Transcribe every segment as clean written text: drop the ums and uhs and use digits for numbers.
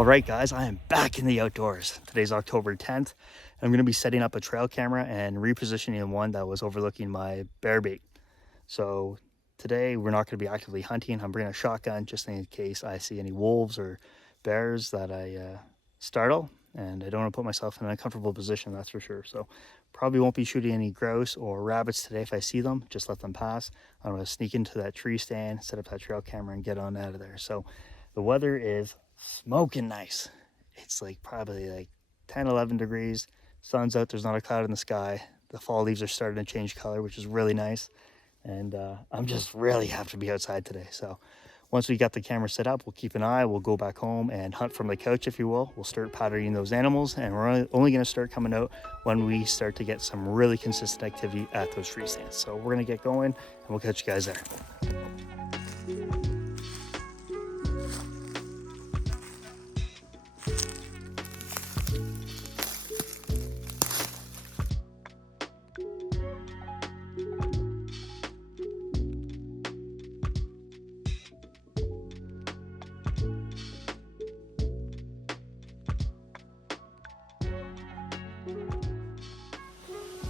All right, guys, I am back in the outdoors. Today's October 10th, and I'm going to be setting up a trail camera and repositioning one that was overlooking my bear bait. So today we're not going to be actively hunting. I'm bringing a shotgun just in case I see any wolves or bears that I startle, and I don't want to put myself in an uncomfortable position, that's for sure. So probably won't be shooting any grouse or rabbits today. If I see them, just let them pass. I'm going to sneak into that tree stand, set up that trail camera, and get on out of there. So the weather is smoking nice. It's like probably like 10-11 degrees. Sun's out, there's not a cloud in the sky. The fall leaves are starting to change color, which is really nice. And I'm just really happy to be outside today. So once we got the camera set up, we'll keep an eye. We'll go back home and hunt from the couch, if you will. We'll start patterning those animals, and we're only going to start coming out when we start to get some really consistent activity at those tree stands. So we're going to get going, and we'll catch you guys there.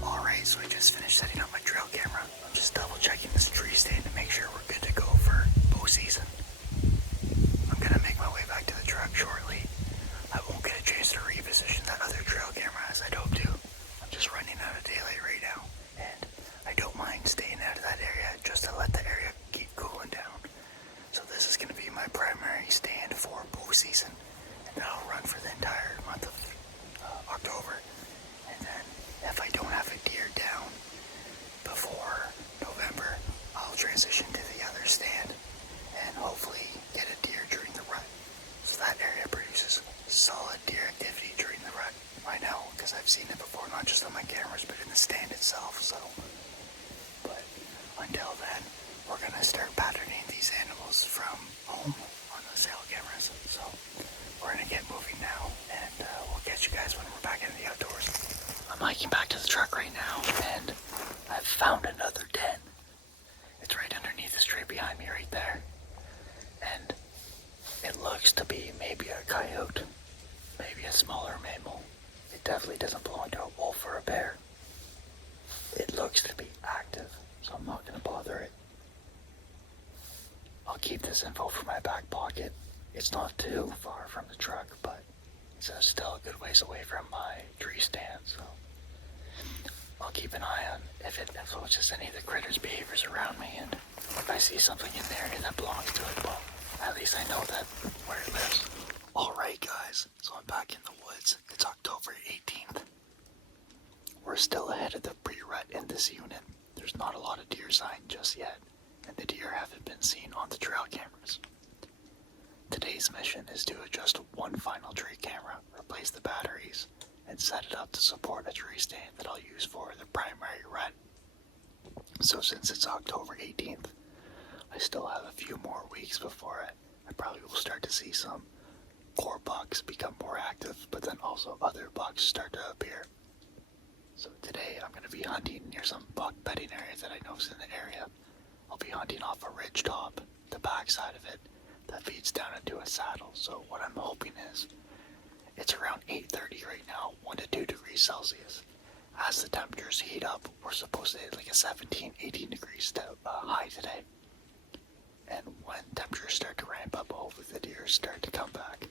Alright, so I just finished setting up my trail camera. I'm just double checking this tree stand to make sure we're good to go for bow season. I'm gonna make my way back to the truck shortly. I won't get a chance to reposition that other trail camera as I'd hoped to. I'm just running out of daylight right now, and I don't mind staying out of that area just to let the area keep cooling down. So this is gonna be my primary stand for bow season, and I'll run for the entire month of October. And then if I don't have a deer down before November, I'll transition to the other stand and hopefully get a deer during the rut. So that area produces solid deer activity during the rut. I know, because I've seen it before, not just on my cameras, but in the stand itself. But until then, we're gonna start patterning these animals from home on the sail cameras. So we're gonna get moving now, and we'll catch you guys when we're back in the outdoors. I'm hiking back to the truck right now, and I've found another den. It's right underneath this tree behind me right there. And it looks to be maybe a coyote, maybe a smaller mammal. It definitely doesn't belong to a wolf or a bear. It looks to be active, so I'm not going to bother it. I'll keep this info for my back pocket. It's not too far from the truck, but it's still a good ways away from my tree stand, so I'll keep an eye on if it influences any of the critters' behaviors around me, and if I see something in the area that belongs to it, well, at least I know that where it lives. Alright guys, so I'm back in the woods. It's October 18th. We're still ahead of the pre-rut in this unit. There's not a lot of deer sign just yet, and the deer haven't been seen on the trail cameras. Today's mission is to adjust one final tree camera, replace the batteries, and set it up to support a tree stand that I'll use for the primary rut. So since it's October 18th, I still have a few more weeks before it. I probably will start to see some core bucks become more active, but then also other bucks start to appear. So today I'm going to be hunting near some buck bedding areas that I know is in the area. I'll be hunting off a ridge top, the back side of it, that feeds down into a saddle. So what I'm hoping is, it's around 8:30 right now, 1 to 2 degrees Celsius. As the temperatures heat up, we're supposed to hit like a 17, 18 degrees high today. And when temperatures start to ramp up, hopefully the deer start to come back.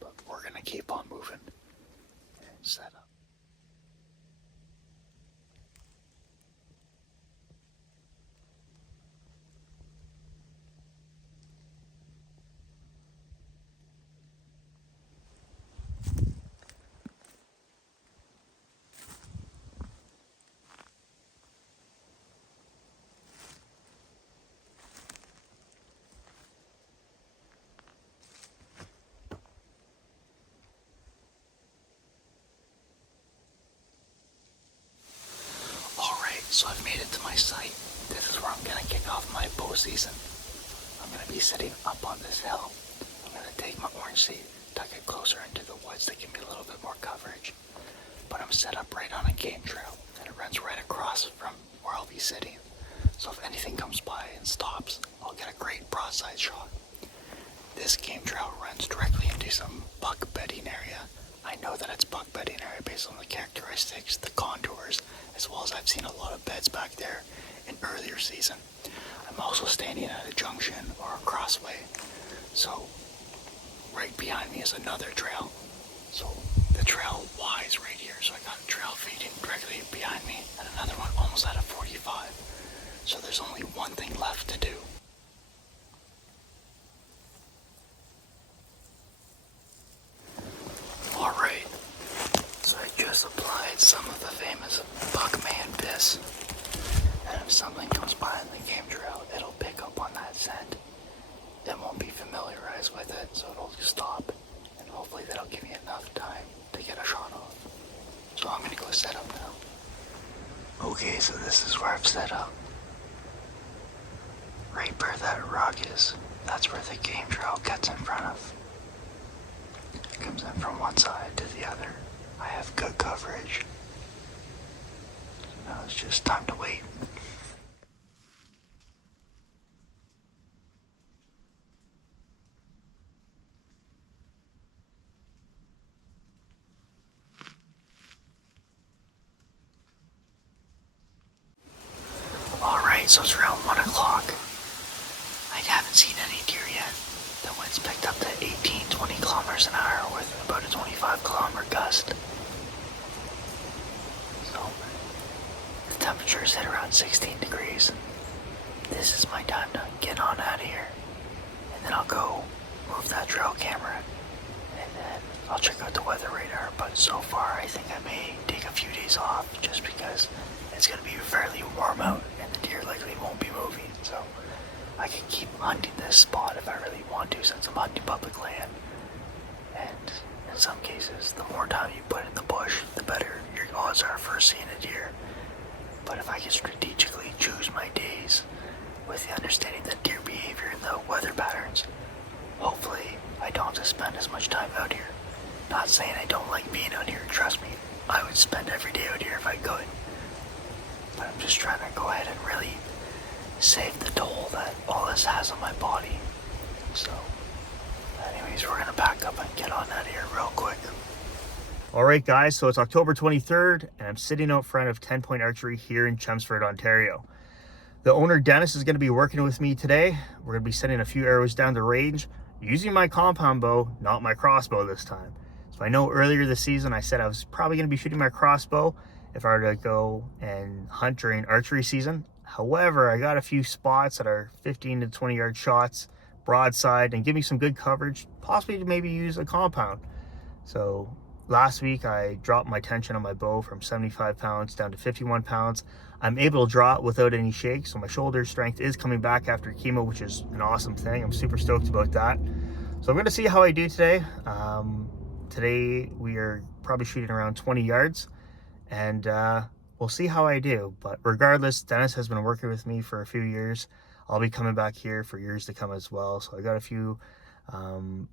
But we're gonna keep on moving and set up. So I've made it to my site. This is where I'm going to kick off my bow season. I'm going to be sitting up on this hill. I'm going to take my orange seed, tuck it closer into the woods to give me a little bit more coverage. But I'm set up right on a game trail, and it runs right across from where I'll be sitting. So if anything comes by and stops, I'll get a great broadside shot. This game trail runs directly into some buck bedding area. I know that it's buck bedding area based on the characteristics, the contours, as well as I've seen a lot of beds back there in earlier season. I'm also standing at a junction or a crossway, so right behind me is another trail. So the trail Y's right here, so I got a trail feeding directly behind me and another one almost at a 45. So there's only one thing left to do. Alright, so I just applied some of the famous Buckman piss, and if something comes by in the game trail, it'll pick up on that scent. It won't be familiarized with it, so it'll just stop, and hopefully that'll give me enough time to get a shot off. So I'm gonna go set up now. Okay, so this is where I've set up. Right where that rock is, that's where the game trail gets in front of. It comes in from one side to the other. I have good coverage. So now it's just time to wait. Alright, so it's around 1 o'clock. I haven't seen any deer yet. The wind's picked up to 18-20 kilometers an hour with about a 25-kilometer gust. So the temperatures hit around 16 degrees. This is my time to get on out of here. And then I'll go move that trail camera. And then I'll check out the weather radar. But so far I think I may take a few days off just because it's going to be fairly warm out and the deer likely won't be moving. So I can keep hunting this spot if I really want to, since I'm hunting public land. And in some cases, the more time you put in the bush, the better your odds are for seeing a deer. But if I can strategically choose my days with the understanding that deer behavior and the weather patterns, hopefully I don't have to spend as much time out here. Not saying I don't like being out here, trust me, I would spend every day out here if I could. But I'm just trying to go ahead and really save the toll that all this has on my body. So anyways, we're gonna back up and get on out of here real quick. Alright guys, so it's October 23rd and I'm sitting out front of 10 Point Archery here in Chelmsford, Ontario. The owner Dennis is going to be working with me today. We're going to be sending a few arrows down the range using my compound bow, not my crossbow this time. So I know earlier this season I said I was probably going to be shooting my crossbow if I were to go and hunt during archery season. However, I got a few spots that are 15 to 20 yard shots broadside and give me some good coverage, possibly to maybe use a compound. So last week I dropped my tension on my bow from 75 pounds down to 51 pounds. I'm able to draw it without any shake, so my shoulder strength is coming back after chemo, which is an awesome thing. I'm super stoked about that. So I'm going to see how I do today. Today we are probably shooting around 20 yards, and we'll see how I do. But regardless, Dennis has been working with me for a few years. I'll be coming back here for years to come as well. So I got a few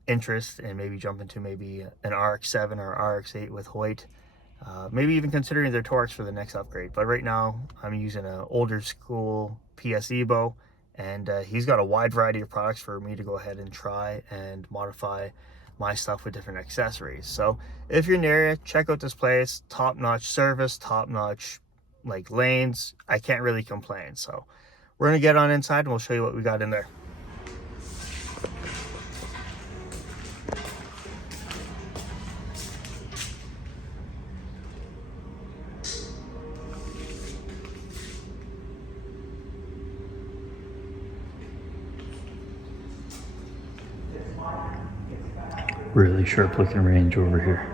interest in maybe jumping to maybe an RX-7 or RX-8 with Hoyt. Maybe even considering their Torx for the next upgrade. But right now I'm using an older school PSE bow, and he's got a wide variety of products for me to go ahead and try and modify my stuff with different accessories. So if you're in the area, check out this place. Top-notch service, top-notch like lanes. I can't really complain. So we're gonna get on inside and we'll show you what we got in there. Really sharp looking range over here.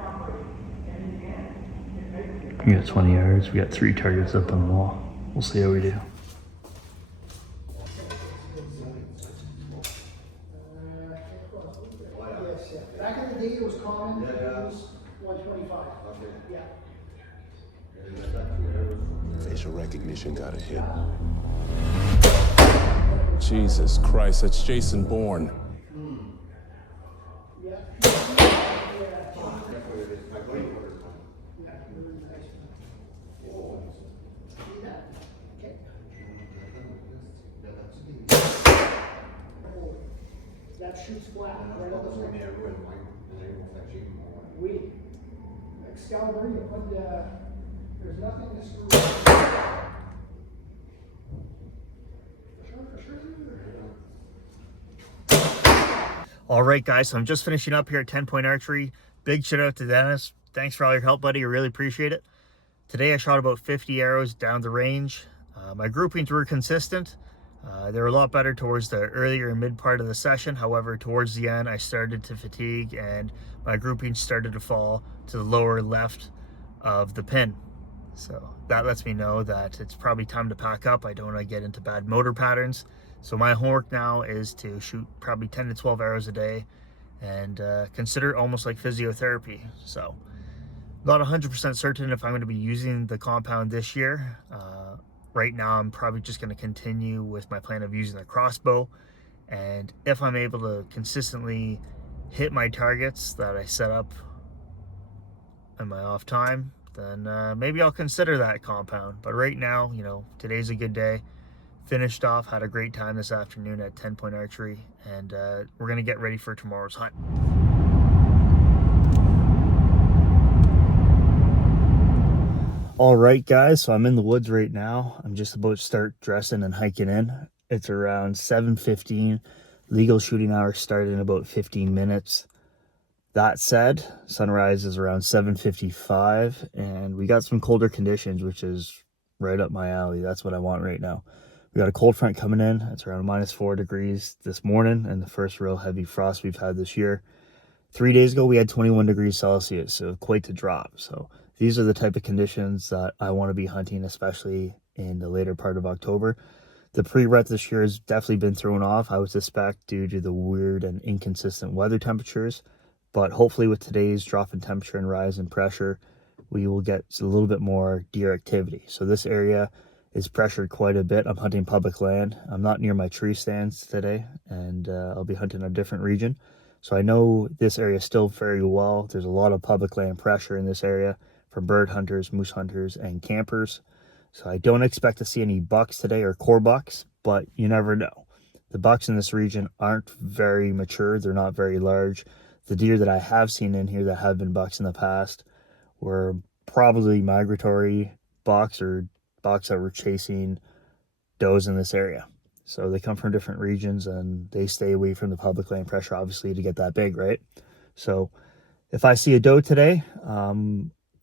We got 20 yards, we got 3 targets up on the wall. We'll see how we do. Back in the day, it was common to use 125. Yeah. Facial recognition got a hit. Jesus Christ, that's Jason Bourne. that shoots flat right up the front. We, Excalibur, you put there's nothing to screw with. For sure. All right, guys, so I'm just finishing up here at 10-point archery. Big shout out to Dennis. Thanks for all your help, buddy. I really appreciate it. Today I shot about 50 arrows down the range. My groupings were consistent. They were a lot better towards the earlier and mid part of the session. However, towards the end, I started to fatigue and my groupings started to fall to the lower left of the pin. So that lets me know that it's probably time to pack up. I don't want to get into bad motor patterns. So my homework now is to shoot probably 10 to 12 arrows a day and consider it almost like physiotherapy. So not 100% certain if I'm going to be using the compound this year. Right now, I'm probably just going to continue with my plan of using the crossbow. And if I'm able to consistently hit my targets that I set up in my off time, then maybe I'll consider that compound. But right now, you know, today's a good day. Finished off, had a great time this afternoon at 10-point archery, and we're going to get ready for tomorrow's hunt. All right, guys, so I'm in the woods right now. I'm just about to start dressing and hiking in. It's around 7:15. Legal shooting hours start in about 15 minutes. That said, sunrise is around 7:55, and we got some colder conditions, which is right up my alley. That's what I want right now. We got a cold front coming in. It's around -4 degrees this morning, and the first real heavy frost we've had this year. 3 days ago, we had 21 degrees Celsius, so quite the drop. So these are the type of conditions that I want to be hunting, especially in the later part of October. The pre-rut this year has definitely been thrown off, I would suspect, due to the weird and inconsistent weather temperatures. But hopefully with today's drop in temperature and rise in pressure, we will get a little bit more deer activity. So this area is pressured quite a bit. I'm hunting public land. I'm not near my tree stands today, and I'll be hunting a different region. So I know this area still very well. There's a lot of public land pressure in this area for bird hunters, moose hunters, and campers. So I don't expect to see any bucks today or core bucks, but you never know. The bucks in this region aren't very mature. They're not very large. The deer that I have seen in here that have been bucks in the past were probably migratory bucks or bucks that were chasing does in this area. So they come from different regions and they stay away from the public land pressure, obviously, to get that big, right? So if I see a doe today,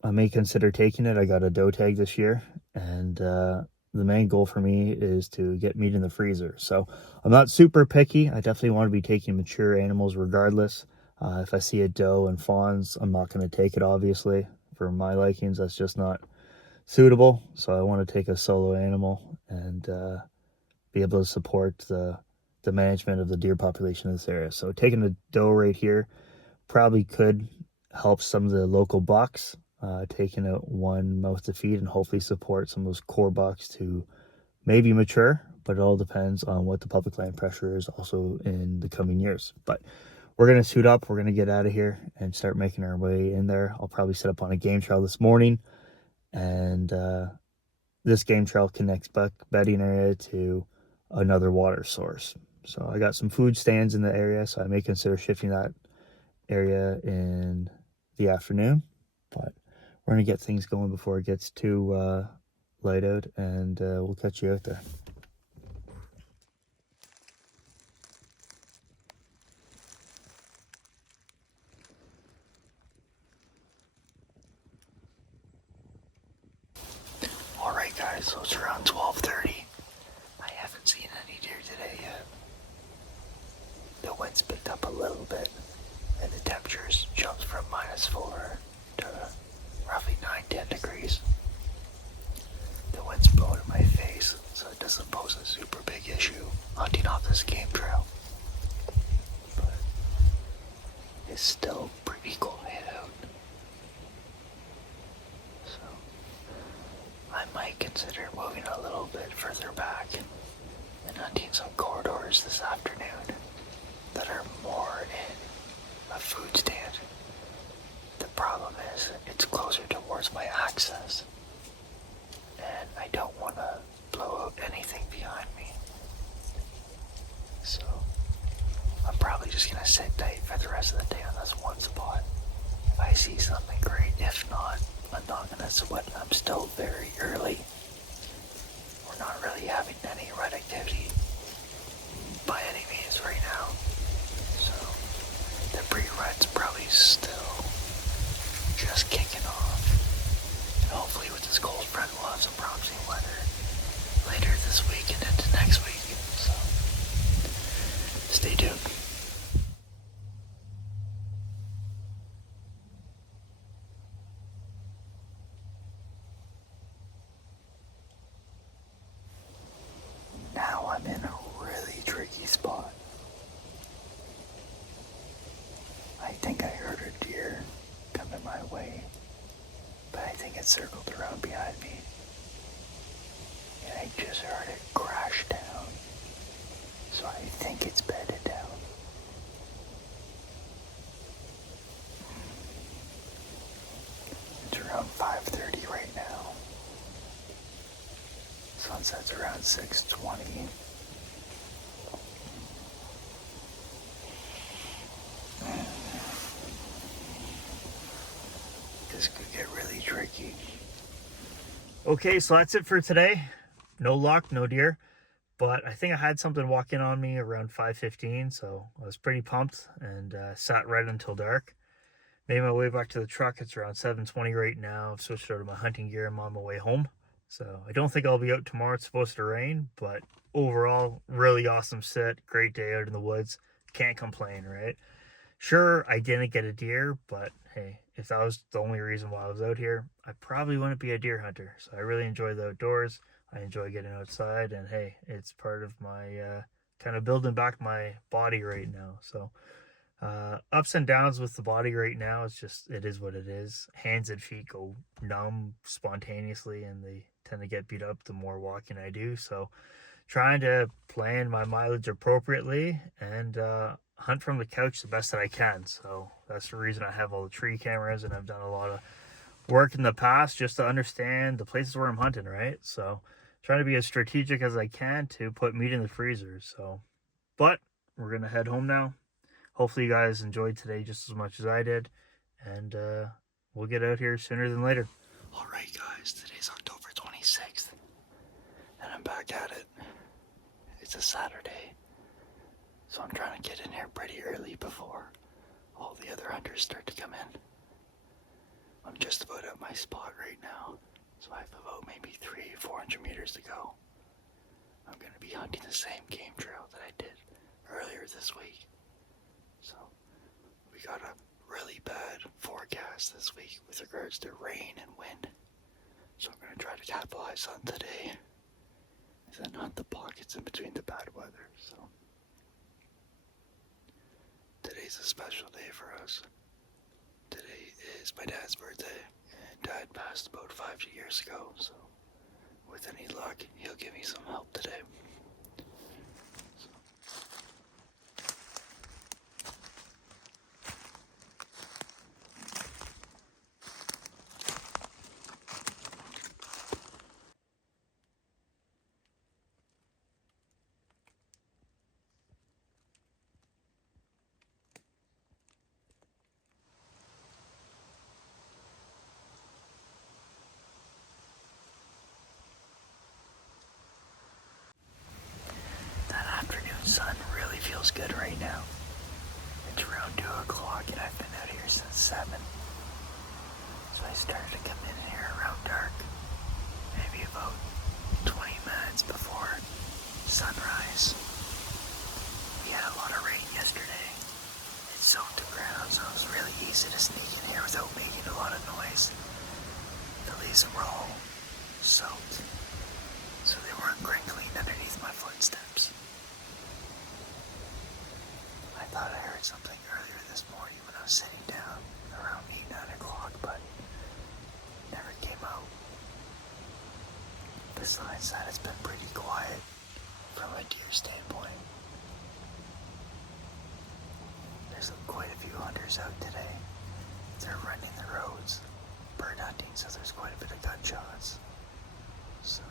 I may consider taking it. I got a doe tag this year, and the main goal for me is to get meat in the freezer. So I'm not super picky. I definitely want to be taking mature animals regardless. If I see a doe and fawns, I'm not going to take it, obviously. For my likings, that's just not suitable. So I want to take a solo animal and be able to support the management of the deer population in this area. So taking a doe right here probably could help some of the local bucks, taking out one mouth to feed and hopefully support some of those core bucks to maybe mature, but it all depends on what the public land pressure is also in the coming years. But we're going to suit up, we're going to get out of here and start making our way in there. I'll probably set up on a game trail this morning, and this game trail connects bedding area to another water source. So I got some food stands in the area, so I may consider shifting that area in the afternoon, but we're going to get things going before it gets too light out, and we'll catch you out there. All right, guys, so it's around 12:30. I haven't seen any deer today yet. The wind's picked up a little bit, and the temperatures jumped from -4 to roughly 9-10 degrees. The wind's blowing in my face, so it doesn't pose a super big issue hunting off this game trail. But it's still pretty quiet out. So I might consider moving a little bit further back and hunting some corridors this afternoon that are more in a food stand. The problem is it's closer towards my access, and I don't want to blow out anything behind me. So I'm probably probably just gonna sit tight for the rest of the day on this one spot. If I see something great, if not, I'm not gonna sweat. I'm still very early. We're not really having any rut activity by any means right now. So the pre-rut's probably still just kicking off. And hopefully with this cold front we'll have some promising weather later this week and into next week. So stay tuned. Now I'm in a really tricky spot. I think I heard a deer coming my way, but I think it circled around behind me. And I just heard it crash down. So I think it's bedded down. It's around 5:30 right now. Sunset's around 6:20. This could get really tricky. Okay, so that's it for today. No luck, no deer. But I think I had something walk in on me around 5:15, so I was pretty pumped and sat right until dark. Made my way back to the truck. It's around 7:20 right now. I've switched over to my hunting gear. I'm on my way home. So I don't think I'll be out tomorrow. It's supposed to rain, but overall, really awesome sit. Great day out in the woods. Can't complain, right? Sure, I didn't get a deer, but hey, if that was the only reason why I was out here, I probably wouldn't be a deer hunter. So I really enjoy the outdoors. I enjoy getting outside, and hey, it's part of my kind of building back my body right now. So ups and downs with the body right now. It is what it is. Hands and feet go numb spontaneously, and they tend to get beat up the more walking I do. So trying to plan my mileage appropriately and hunt from the couch the best that I can. So that's the reason I have all the tree cameras, and I've done a lot of work in the past just to understand the places where I'm hunting, right? So trying to be as strategic as I can to put meat in the freezer. So, but we're gonna head home now. Hopefully you guys enjoyed today just as much as I did, and we'll get out here sooner than later. Alright guys, today's October 26th, and I'm back at it. It's a Saturday, so I'm trying to get in here pretty early before all the other hunters start to come in. I'm just about at my spot right now, so I have about maybe 300-400 meters to go. I'm going to be hunting the same game trail that I did earlier this week. So we got a really bad forecast this week with regards to rain and wind. So I'm going to try to capitalize on today and then hunt the pockets in between the bad weather. So today's a special day for us. Today is my dad's birthday, and Dad passed about 5 years ago, so with any luck, he'll give me some help today. Sun really feels good right now. It's around 2 o'clock and I've been out here since 7. So I started to come in here around dark, maybe about 20 minutes before sunrise. We had a lot of rain yesterday. It soaked the ground, so it was really easy to sneak in here without making a lot of noise. The leaves were all soaked, so they weren't crinkling underneath my footsteps. I thought I heard something earlier this morning when I was sitting down around 8, 9 o'clock, but it never came out. Besides that, it's been pretty quiet from a deer standpoint. There's quite a few hunters out today. They're running the roads, bird hunting, so there's quite a bit of gunshots. So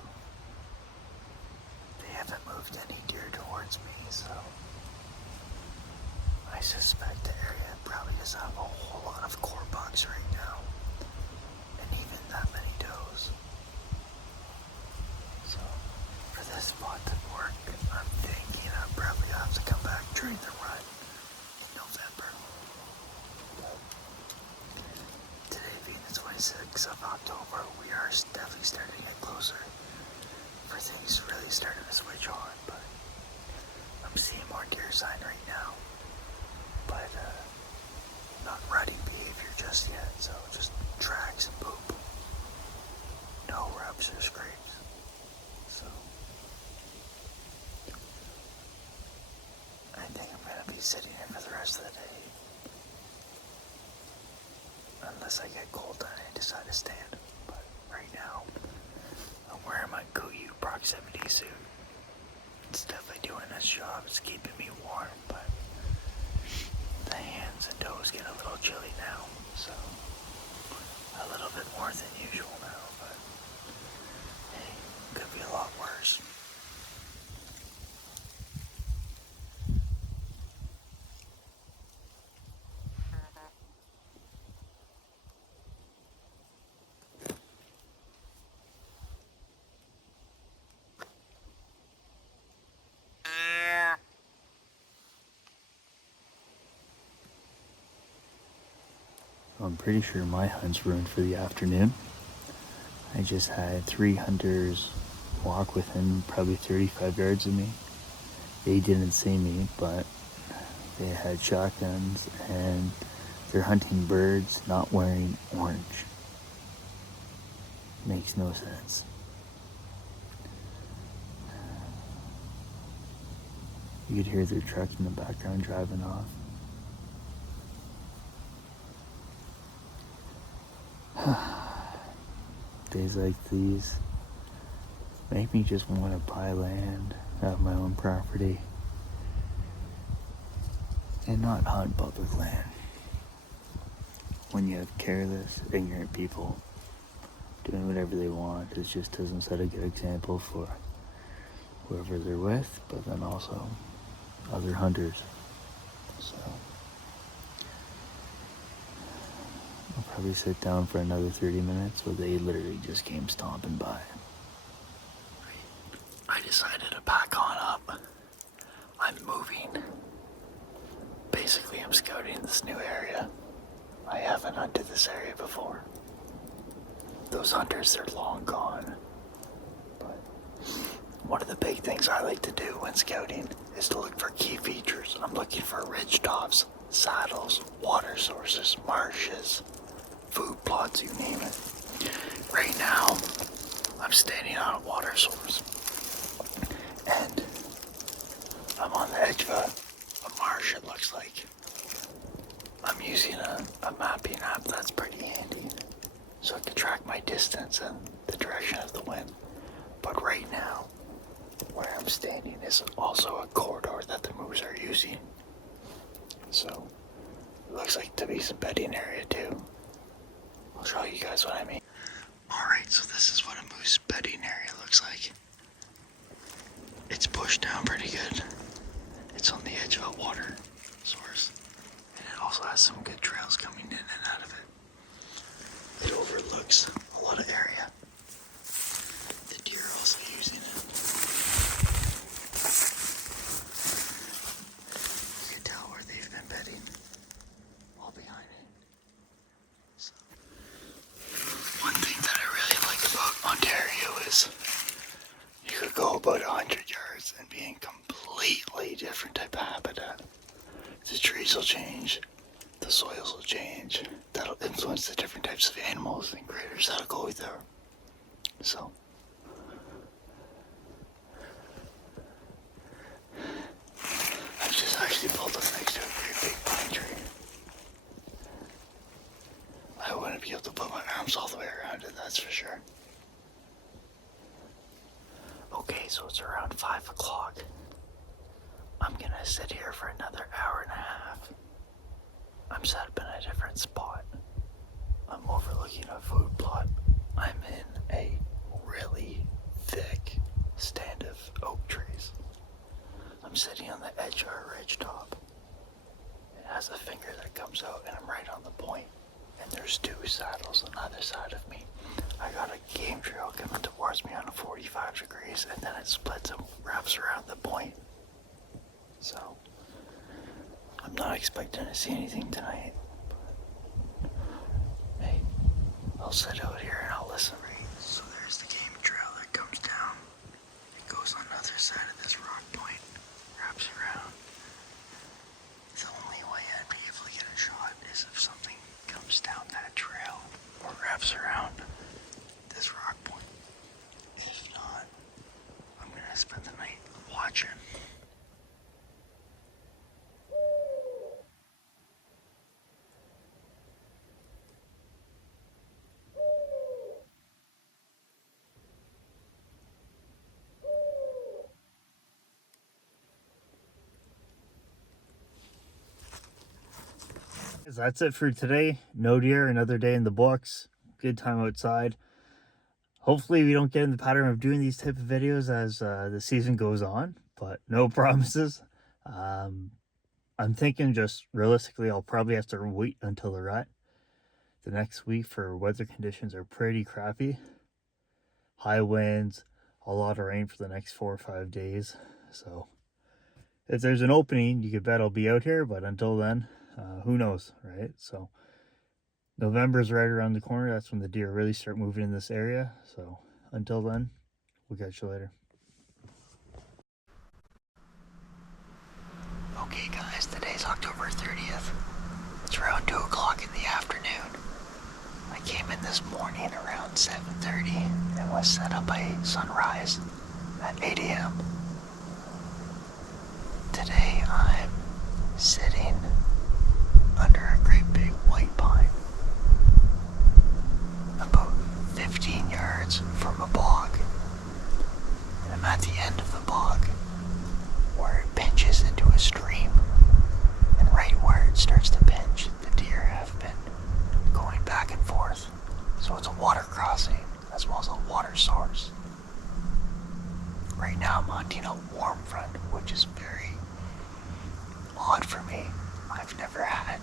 they haven't moved any deer towards me, so I suspect the area probably doesn't have a whole lot of core bugs right now, and even that many does. So, for this spot to work, I'm thinking I'll probably have to come back during the run in November. Today being the 26th of October, we are definitely starting to get closer for things really starting to switch on, but I'm seeing more deer sign right now, but not rutting behavior just yet, so just tracks and poop. No rubs or scrapes. So I think I'm gonna be sitting here for the rest of the day. Unless I get cold and I decide to stand. But right now, I'm wearing my KUIU proximity suit. It's definitely doing its job. It's keeping me warm, but the hands and toes get a little chilly now. So a little bit more than usual now, but hey, could be a lot worse. I'm pretty sure my hunt's ruined for the afternoon. I just had 3 hunters walk within probably 35 yards of me. They didn't see me, but they had shotguns and they're hunting birds not wearing orange. Makes no sense. You could hear their truck in the background driving off. Days like these make me just want to buy land, have my own property, and not hunt public land. When you have careless, ignorant people doing whatever they want, it just doesn't set a good example for whoever they're with, but then also other hunters. So I'll probably sit down for another 30 minutes, but they literally just came stomping by. I decided to pack on up. I'm moving. Basically, I'm scouting this new area. I haven't hunted this area before. Those hunters, they're long gone. But one of the big things I like to do when scouting is to look for key features. I'm looking for ridge tops, saddles, water sources, marshes, food plots, you name it. Right now, I'm standing on a water source. And I'm on the edge of a marsh, it looks like. I'm using a mapping app that's pretty handy, so I can track my distance and the direction of the wind. But right now, where I'm standing is also a corridor that the moose are using. So, it looks like to be some bedding area too. I'll show you guys what I mean. Alright, so this is what a moose bedding area looks like. It's pushed down pretty good. It's on the edge of a water source. And it also has some good trails coming in and out of it. It overlooks a lot of area. The deer are also using it. You can tell where they've been bedding. All behind it. So, one thing that I really like about Ontario is you could go about 100 yards and be in completely different type of habitat. The trees will change, the soils will change. That'll influence the different types of animals and critters that'll go with there. So, I've just actually pulled up next to a great big pine tree. I wouldn't be able to put my arms all the way around it, that's for sure. Okay, so it's around 5 o'clock. I'm gonna sit here for another hour and a half. I'm set up in a different spot. I'm overlooking a food plot. I'm in a really thick stand of oak trees. I'm sitting on the edge of a ridge top. has a finger that comes out, and I'm right on the point. And there's two saddles on either side of me. I got a game trail coming towards me on a 45 degrees, and then it splits and wraps around the point. So, I'm not expecting to see anything tonight. But, hey, I'll sit out here and I'll listen. So there's the game trail that comes down. It goes on the other side of this rock point, wraps around. The only way I'd be able to get a shot is if something comes down that trail or wraps around this rock point. If not, I'm gonna spend the night watching. That's it for today. No deer, another day in the books. Good time outside. Hopefully we don't get in the pattern of doing these type of videos as the season goes on, but no promises. I'm thinking just realistically I'll probably have to wait until the rut. The next week for weather conditions are pretty crappy. High winds, a lot of rain for the next 4 or 5 days. So if there's an opening, you could bet I'll be out here, but until then, who knows, right? So November's right around the corner. That's when the deer really start moving in this area. So until then, we'll catch you later. Okay guys, today's October 30th. It's around 2 o'clock in the afternoon. I came in this morning around 7:30 and was set up by sunrise at 8 a.m. Today I'm sitting under a great big white pine about 15 yards from a bog. And I'm at the end of the bog where it pinches into a stream. And right where it starts to pinch, the deer have been going back and forth. So it's a water crossing as well as a water source. Right now I'm hunting a warm front, which is very odd for me. I've never had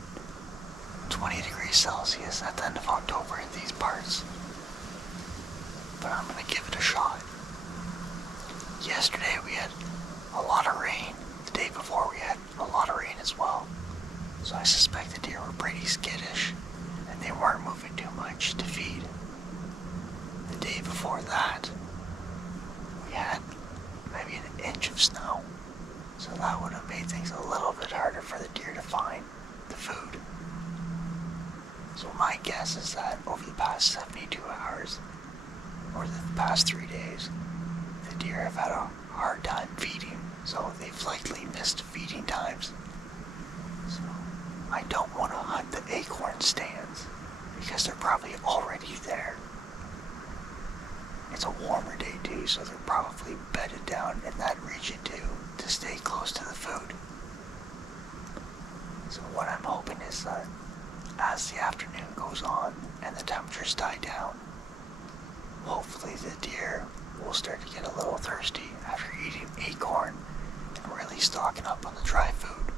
20 degrees Celsius at the end of October in these parts. But I'm gonna give it a shot. Yesterday we had a lot of rain. The day before we had a lot of rain as well. So I suspect the deer were pretty skittish and they weren't moving too much to feed. The day before that, we had maybe an inch of snow. So that would have made things a little bit harder for the deer to find the food. So my guess is that over the past 72 hours, or the past 3 days, the deer have had a hard time feeding. So they've likely missed feeding times. So I don't want to hunt the acorn stands because they're probably already there. It's a warmer day too, so they're probably bedded down in that region too to stay close to the food. So what I'm hoping is that as the afternoon goes on and the temperatures die down, hopefully the deer will start to get a little thirsty after eating acorn and really stocking up on the dry food.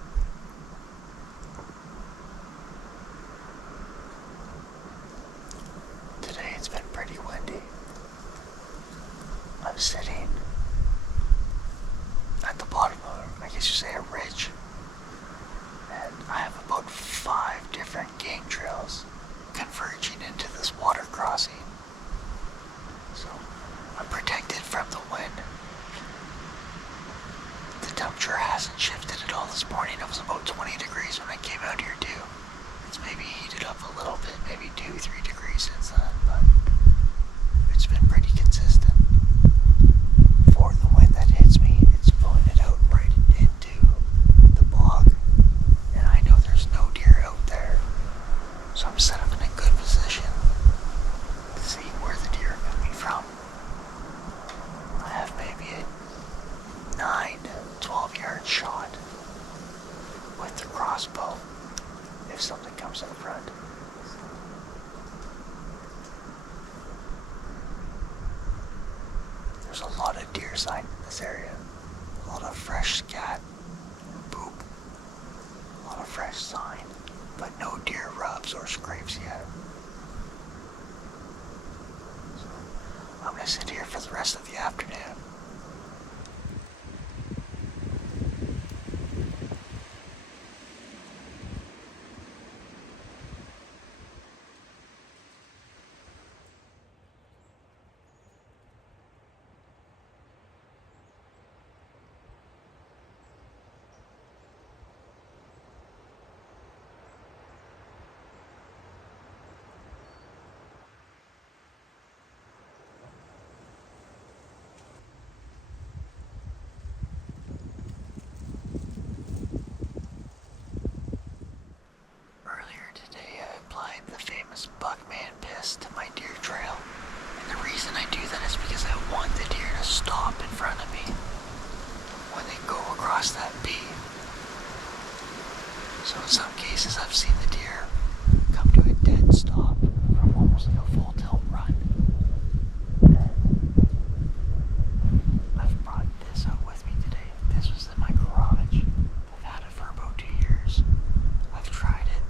Today it's been pretty windy. I'm sitting at the bottom of, I guess you say, a ridge. And I have about 5 different game trails converging into this water crossing. So I'm protected from the wind. The temperature hasn't shifted at all this morning. It was about 20 degrees when I came out here too. It's maybe heated up a little bit, maybe 2-3 degrees since then, but it's been pretty consistent. For the wind that hits me, it's pulling it out right into the bog. And I know there's no deer out there. So I'm set up in a good position to see where the deer are coming from. I have maybe a 9 to 12 yard shot with the crossbow if something comes in front. There's a lot of deer sign in this area. A lot of fresh scat and poop. A lot of fresh sign. but no deer rubs or scrapes yet. So I'm gonna sit here for the rest of the afternoon. Earlier today, I applied the famous Buckman piss to my deer trail. And the reason I do that is because I want the deer to stop in front of me when they go across that bee. So in some cases, I've seen the deer come to a dead stop from almost like a full tilt run. I've brought this out with me today. This was in my garage. I've had it for about 2 years. I've tried it.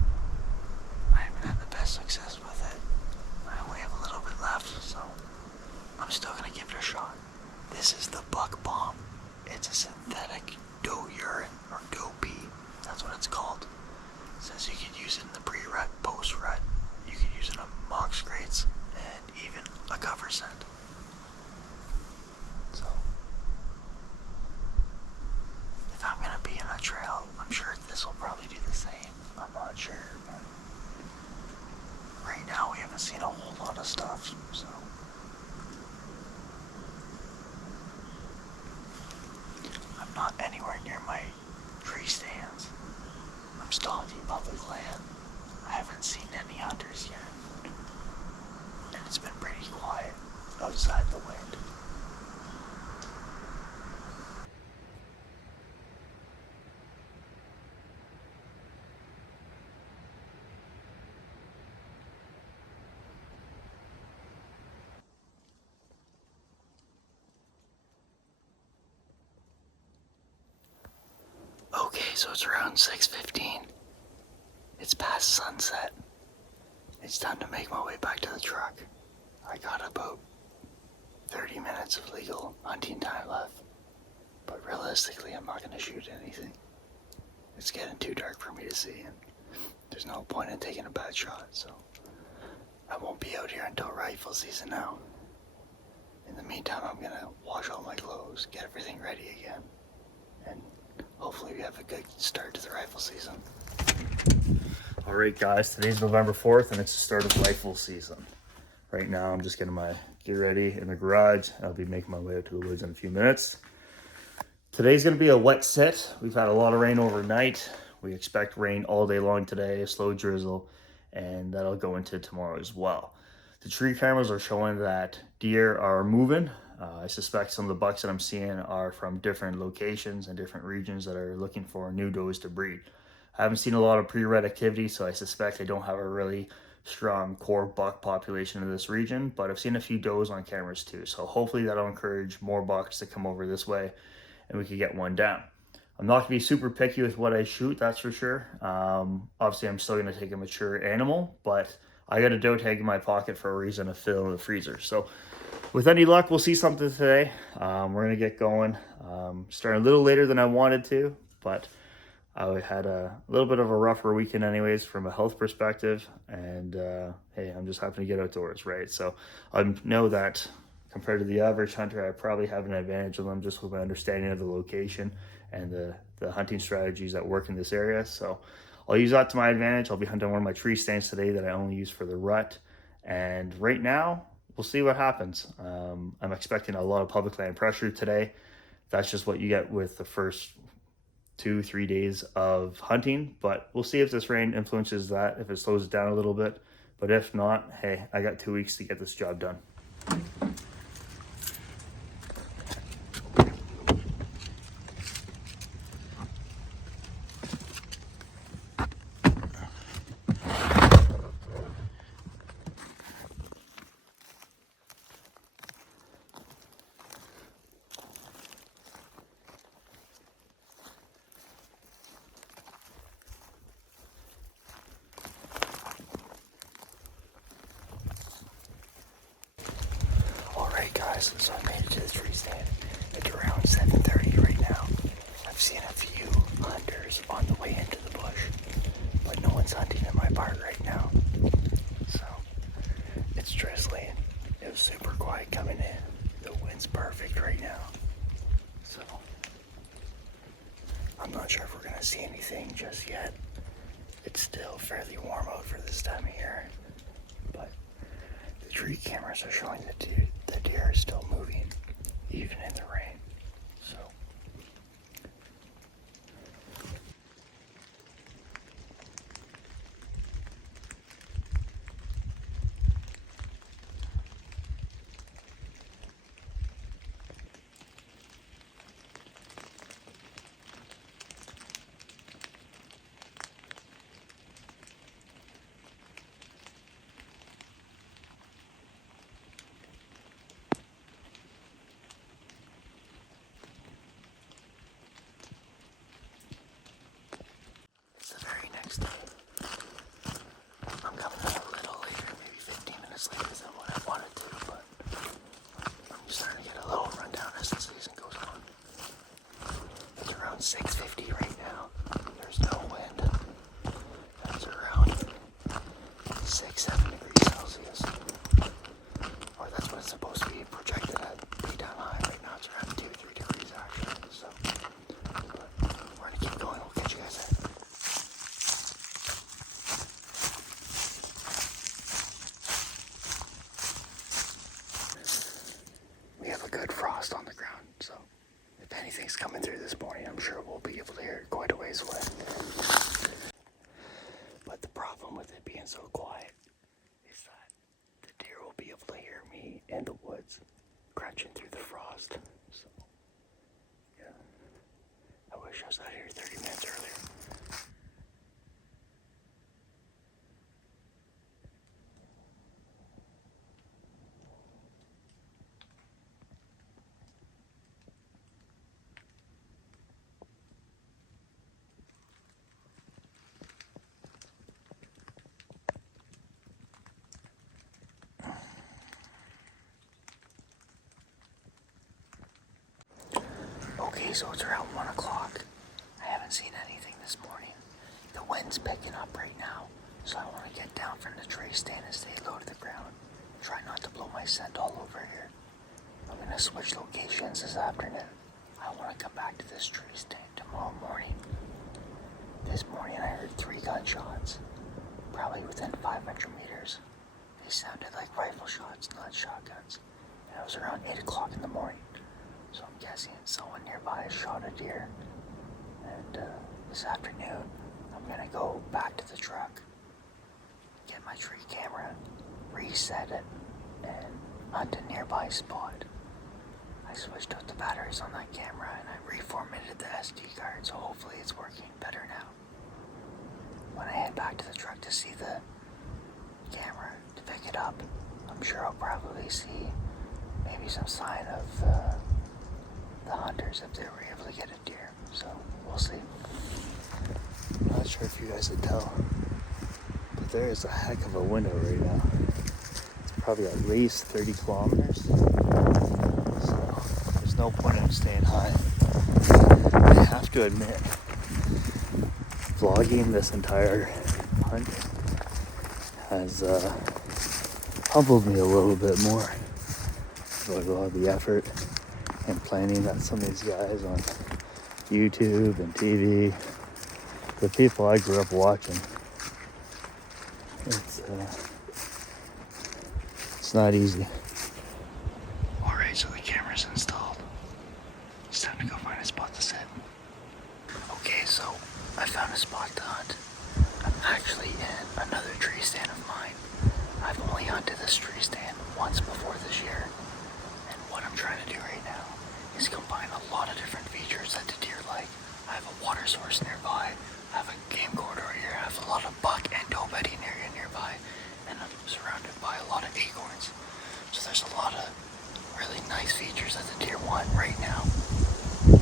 I haven't had the best success with it. I only have a little bit left, so I'm still gonna give it a shot. This is the Buck Bomb. It's a synthetic doe urine, or doe pee. That's what it's called. It says you can use it in the pre-rut, post-rut. You can use it on mox crates, and even a cover scent. So, if I'm gonna be in a trail, I'm sure this will probably do the same. I'm not sure, but right now we haven't seen a whole lot of stuff, so. I'm not anywhere near my tree stands. I'm still on the public land. I haven't seen any hunters yet. And it's been pretty quiet outside the wind. Okay, so it's around 6:15. It's past sunset. It's time to make my way back to the truck. I got about 30 minutes of legal hunting time left. But realistically, I'm not going to shoot anything. It's getting too dark for me to see, and there's no point in taking a bad shot, so I won't be out here until rifle season now. In the meantime, I'm going to wash all my clothes, get everything ready again, and hopefully we have a good start to the rifle season. All right, guys, today's November 4th, and it's the start of rifle season. Right now, I'm just getting my gear ready in the garage. I'll be making my way out to the woods in a few minutes. Today's going to be a wet sit. We've had a lot of rain overnight. We expect rain all day long today, a slow drizzle, and that'll go into tomorrow as well. The tree cameras are showing that deer are moving. I suspect some of the bucks that I'm seeing are from different locations and different regions that are looking for new does to breed. I haven't seen a lot of pre-rut activity, so I suspect I don't have a really strong core buck population in this region, but I've seen a few does on cameras too. So hopefully that'll encourage more bucks to come over this way and we could get one down. I'm not gonna be super picky with what I shoot, that's for sure. Obviously I'm still gonna take a mature animal, but I got a doe tag in my pocket for a reason to fill in the freezer. So with any luck, we'll see something today. We're gonna get going. Starting a little later than I wanted to, but I had a little bit of a rougher weekend anyways from a health perspective, and hey, I'm just happy to get outdoors, right? So I know that compared to the average hunter, I probably have an advantage of them just with my understanding of the location and the hunting strategies that work in this area. So I'll use that to my advantage. I'll be hunting one of my tree stands today that I only use for the rut, and right now we'll see what happens. I'm expecting a lot of public land pressure today. That's just what you get with the first 2-3 days of hunting, but we'll see if this rain influences that, if it slows it down a little bit. But if not, hey, I got 2 weeks to get this job done. So I made it to the tree stand. It's around 7:30 right now. I've seen a few hunters on the way into the bush, but no one's hunting in my part right now. So it's drizzling. It was super quiet coming in. The wind's perfect right now. So I'm not sure if we're gonna see anything just yet. It's still fairly warm out for this time of year, but the tree cameras are showing that the deer are still moving, even in the rain. So it's the very next day. I'm coming out a little later, maybe 15 minutes later than what I wanted to, but I'm starting to get a little rundown as the season goes on. It's around 6:50 right now. There's no wind. It's around 6-7 degrees Celsius. Or that's what it's supposed to be projected at. Way down high. Right now it's around 2-3 degrees actually. So, but we're gonna keep going. We'll catch you guys there. We have a good frost on the ground, so if anything's coming through this morning, I'm sure we'll be able to hear it quite a ways away. But the problem with it being so quiet is that the deer will be able to hear me in the woods crunching through the frost. So, yeah. I wish I was out here 30 minutes earlier. Okay, so it's around 1 o'clock. I haven't seen anything this morning. The wind's picking up right now, so I want to get down from the tree stand and stay low to the ground. Try not to blow my scent all over here. I'm going to switch locations this afternoon. I want to come back to this tree stand tomorrow morning. This morning I heard 3 gunshots, probably within 500 meters. They sounded like rifle shots, not shotguns. And it was around 8 o'clock in the morning. So I'm guessing someone nearby shot a deer. And this afternoon, I'm gonna go back to the truck, get my tree camera, reset it, and hunt a nearby spot. I switched out the batteries on that camera and I reformatted the SD card, so hopefully it's working better now. When I head back to the truck to see the camera, to pick it up, I'm sure I'll probably see maybe some sign of the hunters if they were able to get a deer. So we'll see. I'm not sure if you guys could tell, but there is a heck of a window right now. It's probably at least 30 kilometers. So there's no point in staying high. I have to admit, vlogging this entire hunt has humbled me a little bit more. Like a lot of the effort and planning that some of these guys on YouTube and TV, the people I grew up watching, it's not easy. Alright, so the camera's installed. It's time to go find a spot to sit. Okay, so I found a spot to hunt. I'm actually in another tree stand of mine. I've only hunted this tree stand once before this year. And what I'm trying to do right now is combine a lot of different features that the deer like. I have a water source nearby, I have a game corridor here, I have a lot of buck and doe bedding area nearby, and I'm surrounded by a lot of acorns. So there's a lot of really nice features that the deer want right now.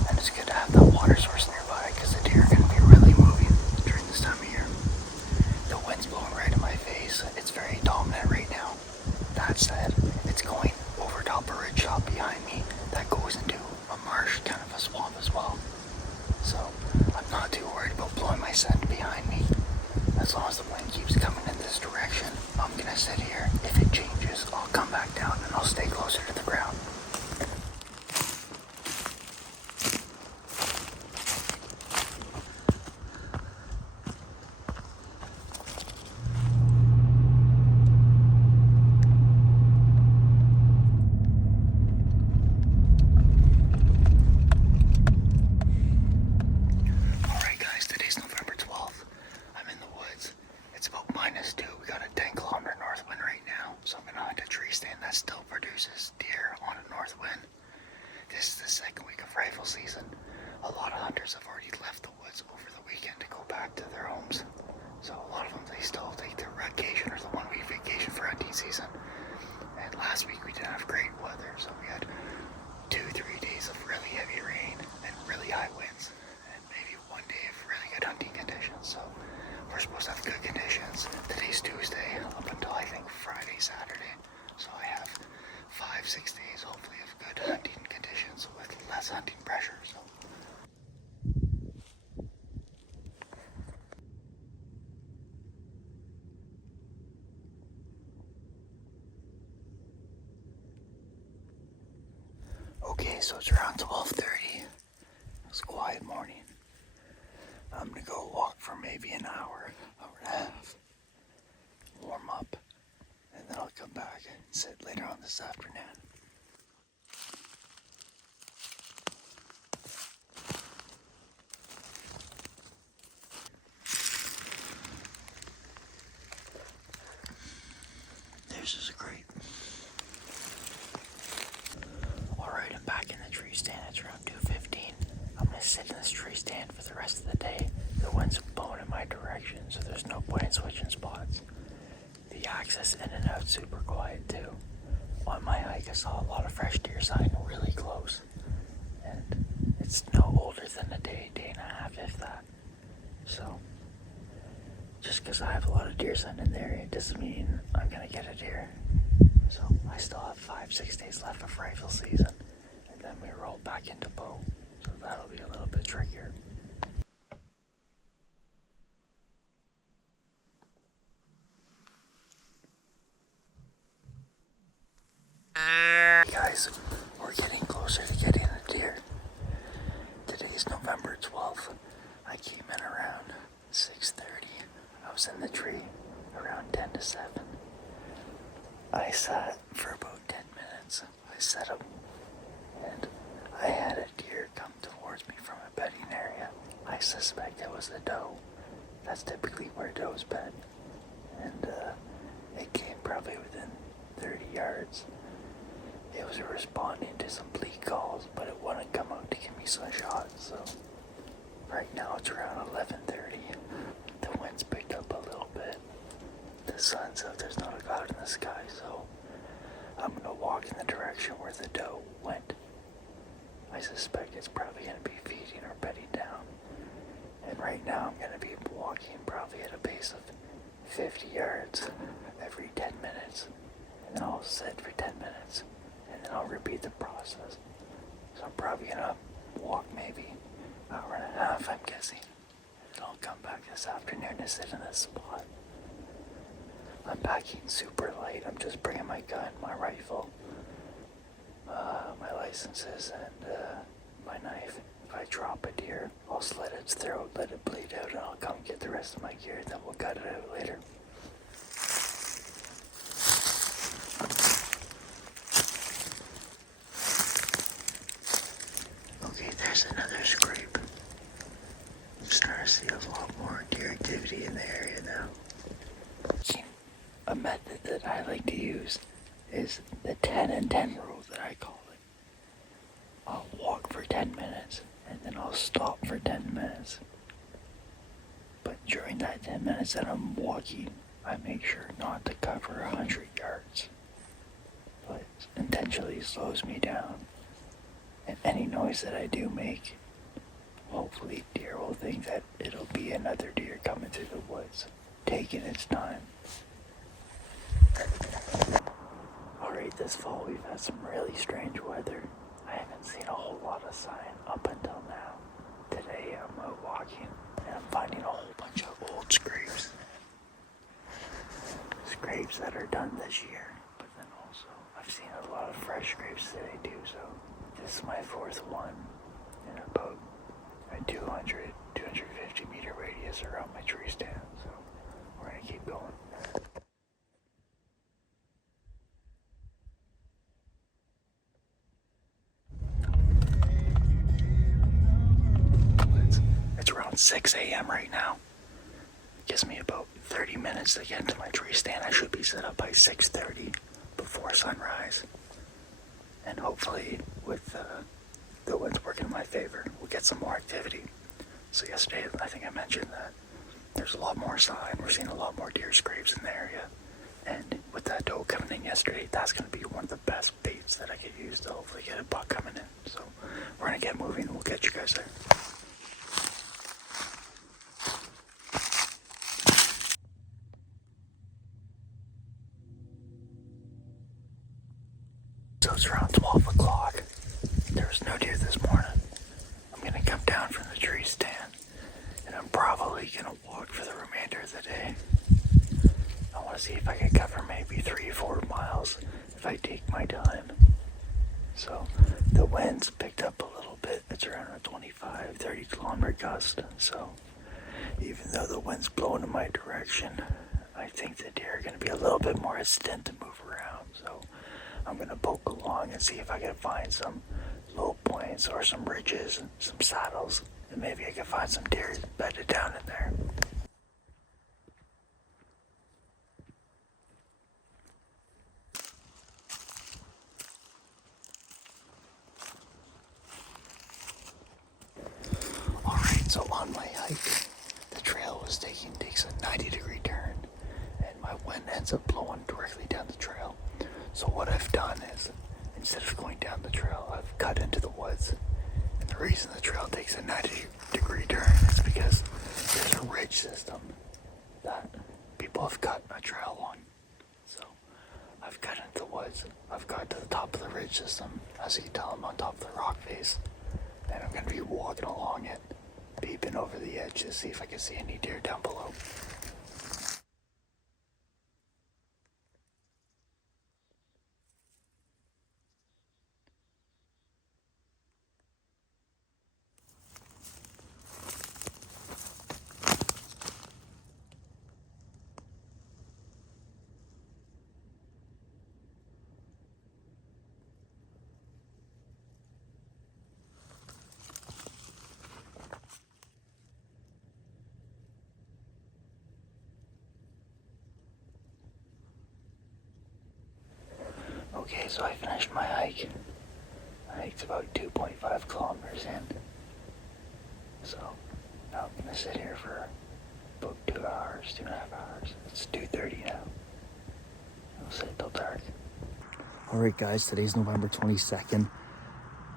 And it's good to have that water source nearby because the deer are going to be really moving during this time of year. The wind's blowing right in my face. It's very dominant right now. That said, it's going over top a ridge shot behind long as the wind keeps coming in this direction, I'm gonna sit here. If it changes, I'll come back down and I'll stay closer to the ground. Alright guys, today's November 12th. I'm in the woods. It's about -2. We got a 10-kilometer north wind right now. So I'm gonna hunt a tree stand that still produces deer on a north wind. This is the second week of rifle season. A lot of hunters have already left the woods over the weekend to go back to their homes. So a lot of them, they still take their vacation or the 1-week vacation for hunting season. And last week we didn't have great weather, so we had 2-3 days of really heavy rain and really high winds. And maybe 1 day of really good hunting conditions. So we're supposed to have good conditions. Today's Tuesday up until I think Friday, Saturday. So I have 5-6 days hopefully of good hunting conditions with less hunting pressure. So okay, so it's around 12:30. It's a quiet morning. I'm gonna go walk for maybe an hour and a half, warm up, and then I'll come back and sit later on this afternoon. This is great. Alright, I'm back in the tree stand. It's around 2:15. I'm gonna sit in this tree stand for the rest of the day. The wind's blowing in my direction, so there's no point in switching spots. The access in and out super quiet too. On my hike, I saw a lot of fresh deer sign really close, and it's no older than a day and a half, if that. So, just because I have a lot of deer sign in there, it doesn't mean I'm gonna get a deer. So I still have 5-6 days left of rifle season, and then we roll back into bow. So that'll be a little bit trickier. Guys, we're getting closer to getting a deer. Today's November 12th. I came in around 6:30. I was in the tree around 10 to 7. I sat for about 10 minutes. I set up and I had a deer come towards me from a bedding area. I suspect it was a doe. That's typically where does bed. And it came probably within 30 yards. It was responding to some bleak calls, but it wouldn't come out to give me some shots. So right now it's around 11:30. The wind's picked up a little bit. The sun's out, there's not a cloud in the sky, so I'm gonna walk in the direction where the doe went. I suspect it's probably gonna be feeding or bedding down. And right now I'm gonna be walking probably at a pace of 50 yards every 10 minutes. And then I'll sit for 10 minutes. And then I'll repeat the process. So I'm probably gonna walk maybe an hour and a half, I'm guessing. And I'll come back this afternoon to sit in this spot. I'm packing super light. I'm just bringing my gun, my rifle, my licenses, and my knife. If I drop a deer, I'll slit its throat, let it bleed out, and I'll come get the rest of my gear, then we'll cut it out later. Okay, there's another scrape. I'm starting to see a lot more deer activity in the area now. A method that I like to use is the 10 and 10 rule that I call it. I'll walk for 10 minutes and then I'll stop for 10 minutes. But during that 10 minutes that I'm walking, I make sure not to cover 100 yards. But it intentionally slows me down. And any noise that I do make, hopefully deer will think that it'll be another deer coming through the woods, taking its time. Alright, this fall we've had some really strange weather. I haven't seen a whole lot of sign up until now. Today I'm out walking and I'm finding a whole bunch of old scrapes. scrapes that are done this year, but then also I've seen a lot of fresh scrapes today too, so this is my 4th one in about a 200, 250 meter radius around my tree stand, so we're gonna keep going. It's around 6 a.m. right now. It gives me about 30 minutes to get into my tree stand. I should be set up by 6:30 before sunrise. And hopefully with the wind's working in my favor, we'll get some more activity. So yesterday, I think I mentioned that there's a lot more sign. We're seeing a lot more deer scrapes in the area. And with that doe coming in yesterday, that's going to be one of the best baits that I could use to hopefully get a buck coming in. So we're going to get moving and we'll catch you guys there. So it's around 12 o'clock. There was no deer this morning. I'm going to come down from the tree stand and I'm probably going to walk for the remainder of the day. I want to see if I can cover maybe 3-4 miles if I take my time. So the wind's picked up a little bit. It's around a 25-30 kilometer gust. So even though the wind's blowing in my direction, I think the deer are going to be a little bit more hesitant to move around. So I'm going to poke along and see if I can find some low points or some ridges, some saddles, and maybe I can find some deer bedded down in there. Alright, so on my hike, the trail takes a 90-degree turn, and my wind ends up blowing directly down the trail. So what I've done is, instead of going down the trail, I've cut into the woods. And the reason the trail takes a 90-degree turn is because there's a ridge system that people have cut a trail on. So I've cut into the woods. I've got to the top of the ridge system. As you can tell, I'm on top of the rock face. And I'm going to be walking along it, peeping over the edge to see if I can see any deer down below. Okay, so I finished my hike. I hiked about 2.5 kilometers in. So now I'm gonna sit here for about 2 hours, 2.5 hours. It's 2:30 now. I'll sit till dark. Alright guys, today's November 22nd.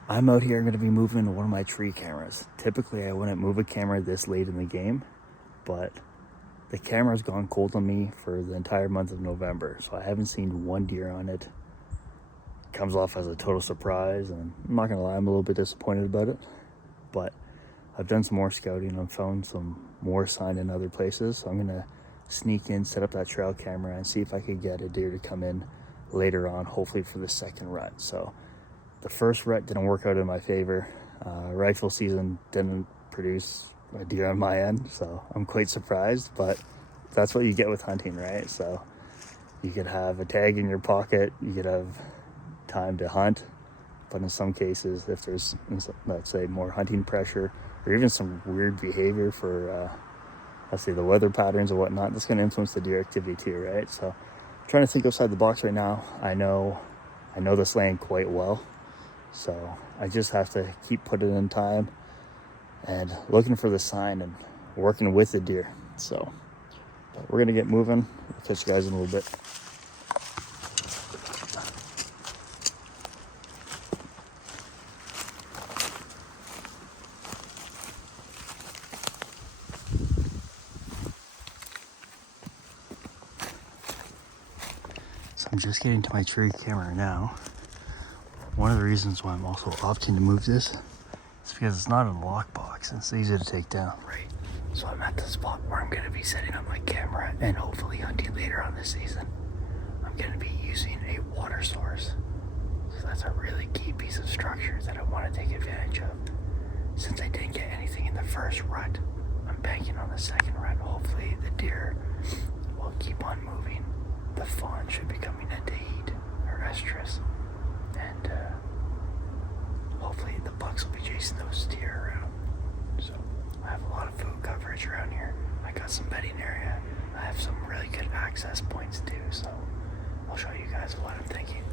I'm out here gonna be moving one of my tree cameras. Typically I wouldn't move a camera this late in the game, but the camera's gone cold on me for the entire month of November, so I haven't seen one deer on it. Comes off as a total surprise, and I'm not gonna lie, I'm a little bit disappointed about it, but I've done some more scouting and found some more sign in other places, so I'm gonna sneak in, set up that trail camera and see if I could get a deer to come in later on, hopefully for the second rut. So the first rut didn't work out in my favor. Rifle season didn't produce a deer on my end, so I'm quite surprised, but that's what you get with hunting, right? So you could have a tag in your pocket, you could have time to hunt, but in some cases, if there's, let's say, more hunting pressure or even some weird behavior for let's say the weather patterns or whatnot, that's going to influence the deer activity too, right? So I'm trying to think outside the box right now. I know this land quite well, so I just have to keep putting in time and looking for the sign and working with the deer. So but we're gonna get moving. I'll catch you guys in a little bit. So I'm just getting to my tree camera now. One of the reasons why I'm also opting to move this is because it's not in a lockbox and it's easy to take down. Right. So I'm at the spot where I'm going to be setting up my camera and hopefully hunting later on this season. going to be using a water source. So that's a really key piece of structure that I want to take advantage of. Since I didn't get anything in the first rut, I'm banking on the second rut. Hopefully the deer will keep on moving. The fawn should be coming into heat or estrus. And hopefully the bucks will be chasing those deer around. So I have a lot of food coverage around here. I got some bedding area. I have some really good access points too, so I'll show you guys what I'm thinking.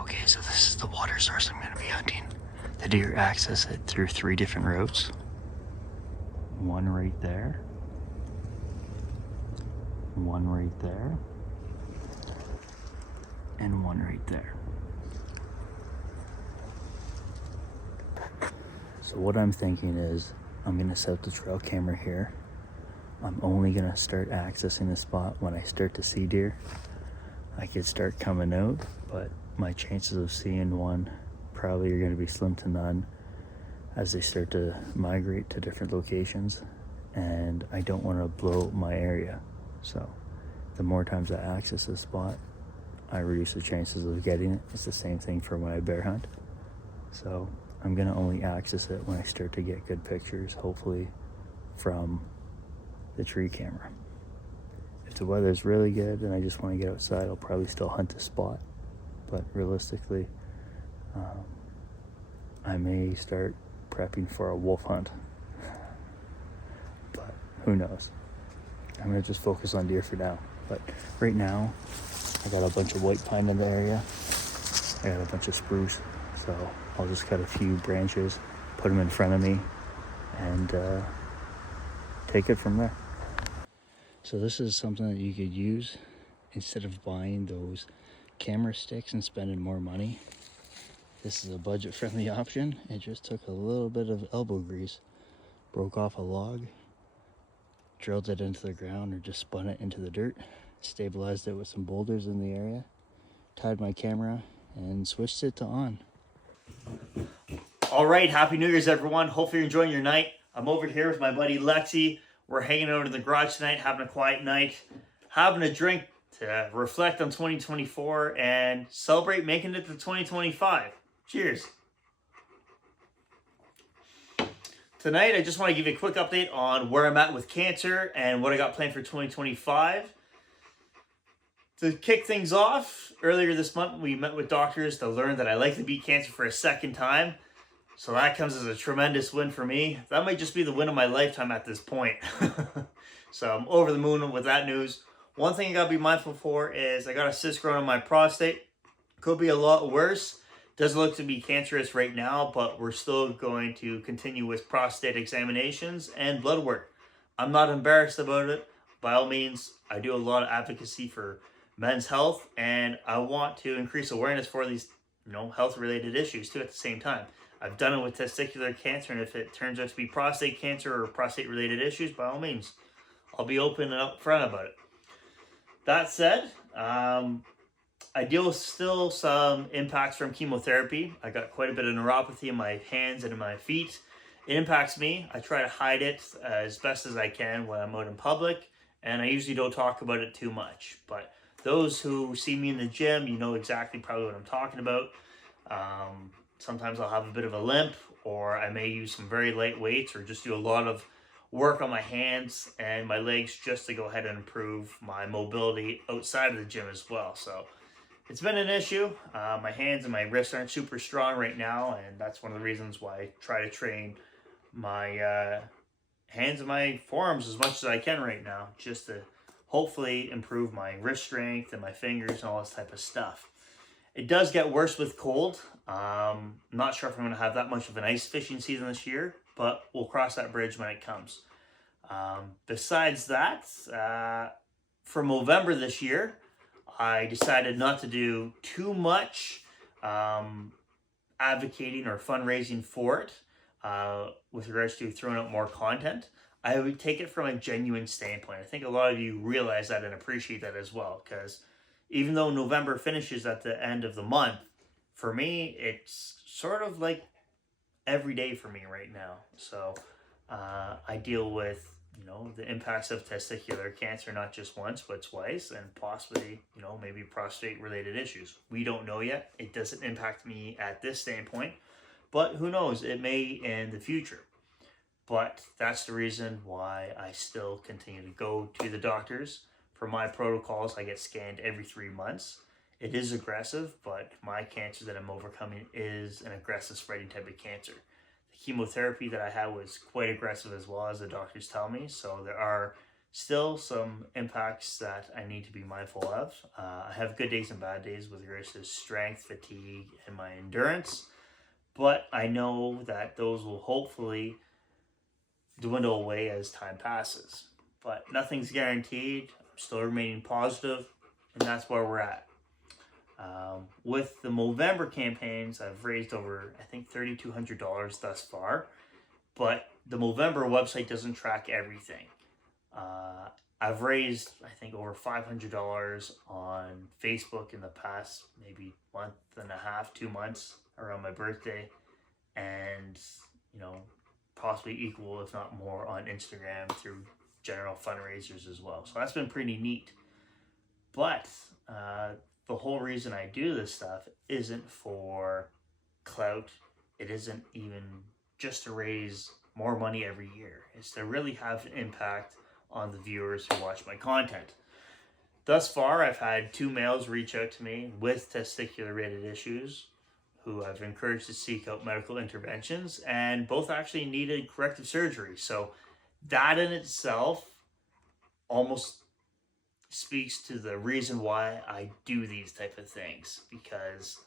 Okay, so this is the water source I'm going to be hunting. The deer access it through 3 different roads. One right there. One right there. And one right there. So what I'm thinking is I'm going to set the trail camera here. I'm only going to start accessing the spot when I start to see deer. I could start coming out, but my chances of seeing one probably are going to be slim to none as they start to migrate to different locations, and I don't want to blow my area. So the more times I access the spot, I reduce the chances of getting it. It's the same thing for when I bear hunt. So I'm going to only access it when I start to get good pictures, hopefully from the tree camera. If the weather's really good and I just want to get outside, I'll probably still hunt the spot. But realistically, I may start prepping for a wolf hunt. But who knows? I'm going to just focus on deer for now. But right now, I got a bunch of white pine in the area. I got a bunch of spruce. So I'll just cut a few branches, put them in front of me, and take it from there. So this is something that you could use instead of buying those camera sticks and spending more money. This is a budget-friendly option. It just took a little bit of elbow grease, broke off a log, drilled it into the ground or just spun it into the dirt, stabilized it with some boulders in the area, tied my camera, and switched it to on. All right, Happy New Year's, everyone. Hopefully you're enjoying your night. I'm over here with my buddy Lexi. We're hanging out in the garage tonight, having a quiet night, having a drink to reflect on 2024 and celebrate making it to 2025. Cheers. Tonight, I just want to give you a quick update on where I'm at with cancer and what I got planned for 2025. To kick things off, earlier this month, we met with doctors to learn that I like to beat cancer for a second time. So that comes as a tremendous win for me. That might just be the win of my lifetime at this point. So I'm over the moon with that news. One thing I gotta be mindful for is I got a cyst growing on my prostate. Could be a lot worse. Doesn't look to be cancerous right now, but we're still going to continue with prostate examinations and blood work. I'm not embarrassed about it. By all means, I do a lot of advocacy for men's health, and I want to increase awareness for these, health-related issues too at the same time. I've done it with testicular cancer, and if it turns out to be prostate cancer or prostate-related issues, by all means, I'll be open and upfront about it. That said, I deal with still some impacts from chemotherapy. I got quite a bit of neuropathy in my hands and in my feet. It impacts me. I try to hide it as best as I can when I'm out in public, and I usually don't talk about it too much. But those who see me in the gym, you know exactly probably what I'm talking about. Sometimes I'll have a bit of a limp, or I may use some very light weights, or just do a lot of work on my hands and my legs just to go ahead and improve my mobility outside of the gym as well. So it's been an issue. My hands and my wrists aren't super strong right now, and that's one of the reasons why I try to train my hands and my forearms as much as I can right now, just to hopefully improve my wrist strength and my fingers and all this type of stuff. It does get worse with cold. I'm not sure if I'm going to have that much of an ice fishing season this year, but we'll cross that bridge when it comes. Besides that, for November this year, I decided not to do too much advocating or fundraising for it with regards to throwing out more content. I would take it from a genuine standpoint. I think a lot of you realize that and appreciate that as well, because even though November finishes at the end of the month, for me, it's sort of like every day for me right now. So I deal with the impacts of testicular cancer, not just once, but twice, and possibly, maybe prostate related issues. We don't know yet. It doesn't impact me at this standpoint, but who knows? It may in the future. But that's the reason why I still continue to go to the doctors. For my protocols, I get scanned every 3 months. It is aggressive, but my cancer that I'm overcoming is an aggressive spreading type of cancer. The chemotherapy that I had was quite aggressive as well, as the doctors tell me. So there are still some impacts that I need to be mindful of. I have good days and bad days with regards to strength, fatigue, and my endurance. But I know that those will hopefully dwindle away as time passes. But nothing's guaranteed. I'm still remaining positive, and that's where we're at. With the Movember campaigns, I've raised over, I think, $3,200 thus far. But the Movember website doesn't track everything. I've raised, I think, over $500 on Facebook in the past maybe month and a half, 2 months around my birthday. And, possibly equal, if not more, on Instagram through general fundraisers as well. So that's been pretty neat. But the whole reason I do this stuff isn't for clout. It isn't even just to raise more money every year. It's to really have an impact on the viewers who watch my content. Thus far, I've had 2 males reach out to me with testicular-related issues who I've encouraged to seek out medical interventions, and both actually needed corrective surgery. So that in itself almost speaks to the reason why I do these type of things. Because,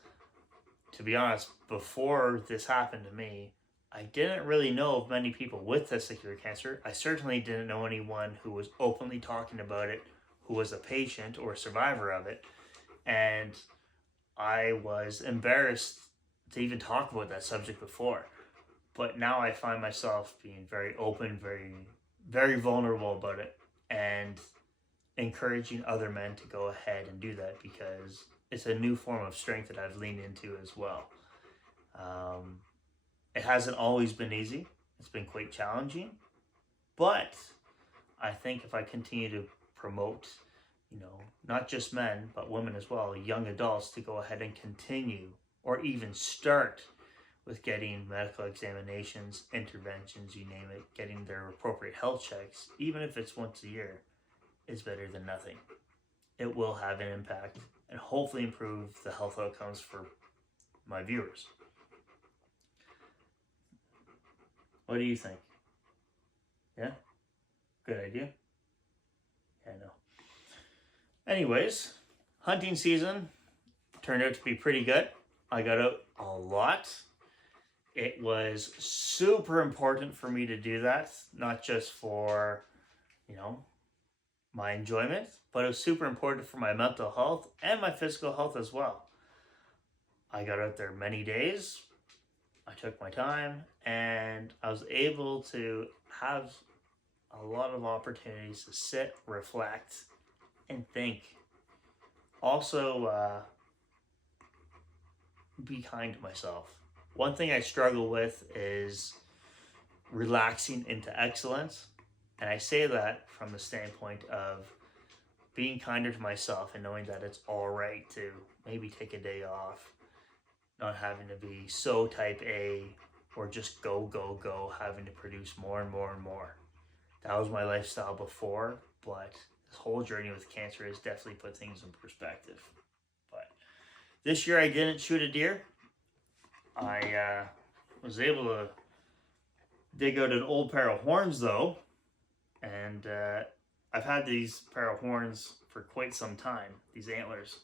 to be honest, before this happened to me, I didn't really know of many people with testicular cancer. I certainly didn't know anyone who was openly talking about it, who was a patient or a survivor of it. And I was embarrassed to even talk about that subject before. But now I find myself being very open, very, very vulnerable about it, and encouraging other men to go ahead and do that, because it's a new form of strength that I've leaned into as well. It hasn't always been easy. It's been quite challenging. But I think if I continue to promote, not just men, but women as well, young adults, to go ahead and continue or even start with getting medical examinations, interventions, you name it, getting their appropriate health checks, even if it's once a year, is better than nothing. It will have an impact and hopefully improve the health outcomes for my viewers. What do you think? Yeah? Good idea? Yeah, I know. Anyways, hunting season turned out to be pretty good. I got out a lot. It was super important for me to do that, not just for, my enjoyment, but it was super important for my mental health and my physical health as well. I got out there many days. I took my time, and I was able to have a lot of opportunities to sit, reflect, and think. Also, be kind to myself. One thing I struggle with is relaxing into excellence. And I say that from the standpoint of being kinder to myself and knowing that it's all right to maybe take a day off, not having to be so type A or just go, having to produce more and more and more. That was my lifestyle before, but this whole journey with cancer has definitely put things in perspective. But this year I didn't shoot a deer. I was able to dig out an old pair of horns though, and I've had these pair of horns for quite some time, these antlers.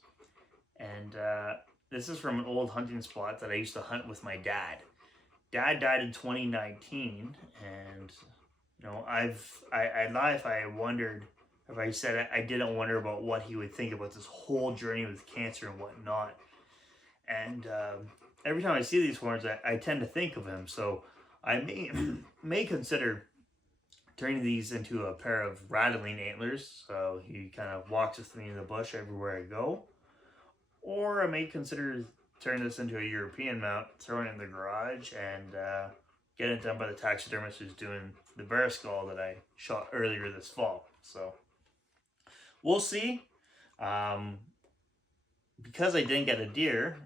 And this is from an old hunting spot that I used to hunt with my dad. Dad died in 2019, and I'd lie if I wondered, if I said I didn't wonder about what he would think about this whole journey with cancer and whatnot. And every time I see these horns, I tend to think of him. So I may consider turning these into a pair of rattling antlers, so he kind of walks with me in the bush everywhere I go. Or I may consider turning this into a European mount, throw it in the garage, and get it done by the taxidermist who's doing the bear skull that I shot earlier this fall. So we'll see. Because I didn't get a deer,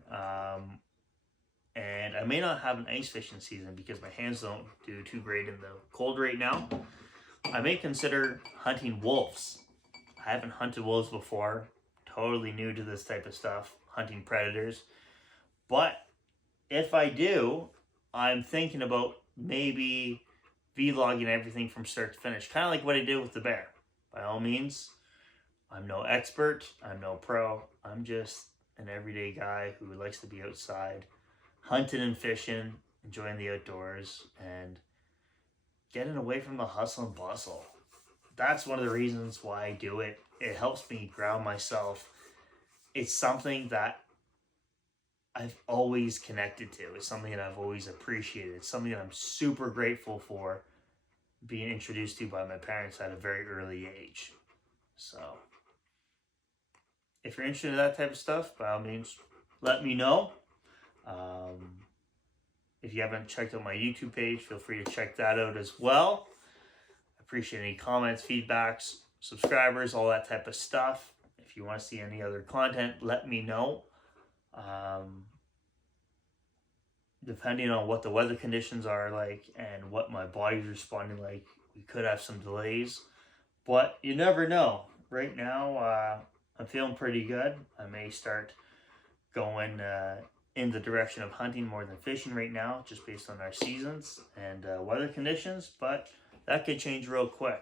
and I may not have an ice fishing season because my hands don't do too great in the cold right now, I may consider hunting wolves. I haven't hunted wolves before, totally new to this type of stuff, hunting predators. But if I do, I'm thinking about maybe vlogging everything from start to finish, kind of like what I did with the bear. By all means, I'm no expert, I'm no pro, I'm just an everyday guy who likes to be outside, hunting and fishing, enjoying the outdoors, and getting away from the hustle and bustle. That's one of the reasons why I do it. It helps me ground myself. It's something that I've always connected to. It's something that I've always appreciated. It's something that I'm super grateful for being introduced to by my parents at a very early age. So if you're interested in that type of stuff, by all means, let me know. If you haven't checked out my YouTube page, feel free to check that out as well. I appreciate any comments, feedbacks, subscribers, all that type of stuff. If you want to see any other content, let me know. Depending on what the weather conditions are like and what my body's responding like, we could have some delays. But you never know. Right now, I'm feeling pretty good. I may start going in the direction of hunting more than fishing right now, just based on our seasons and weather conditions, but that could change real quick.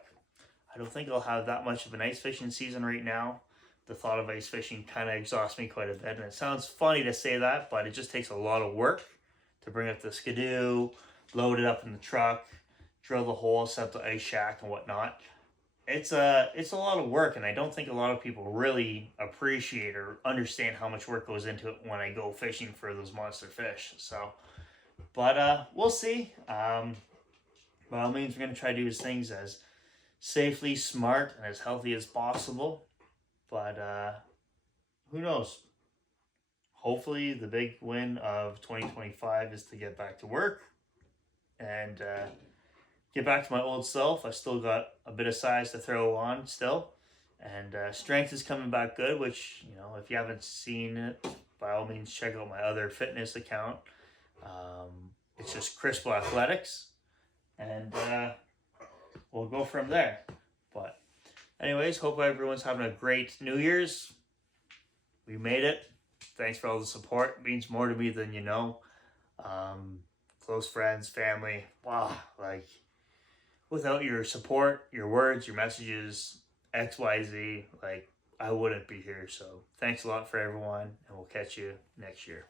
I don't think I'll have that much of an ice fishing season right now. The thought of ice fishing kind of exhausts me quite a bit, and it sounds funny to say that, but it just takes a lot of work to bring up the skidoo, load it up in the truck, drill the hole, set the ice shack and whatnot. It's a lot of work, and I don't think a lot of people really appreciate or understand how much work goes into it when I go fishing for those monster fish. So, but we'll see. By all means, we're going to try to do these things as safely, smart, and as healthy as possible. But who knows? Hopefully, the big win of 2025 is to get back to work and get back to my old self. I still got a bit of size to throw on still, and strength is coming back good, which, you know, if you haven't seen it, by all means check out my other fitness account. It's just Crispo Athletics, and we'll go from there. But anyways, hope everyone's having a great New Year's. We made it. Thanks for all the support. It means more to me than you know. Close friends, family, wow, like, without your support, your words, your messages, XYZ, like, I wouldn't be here. So thanks a lot for everyone, and we'll catch you next year.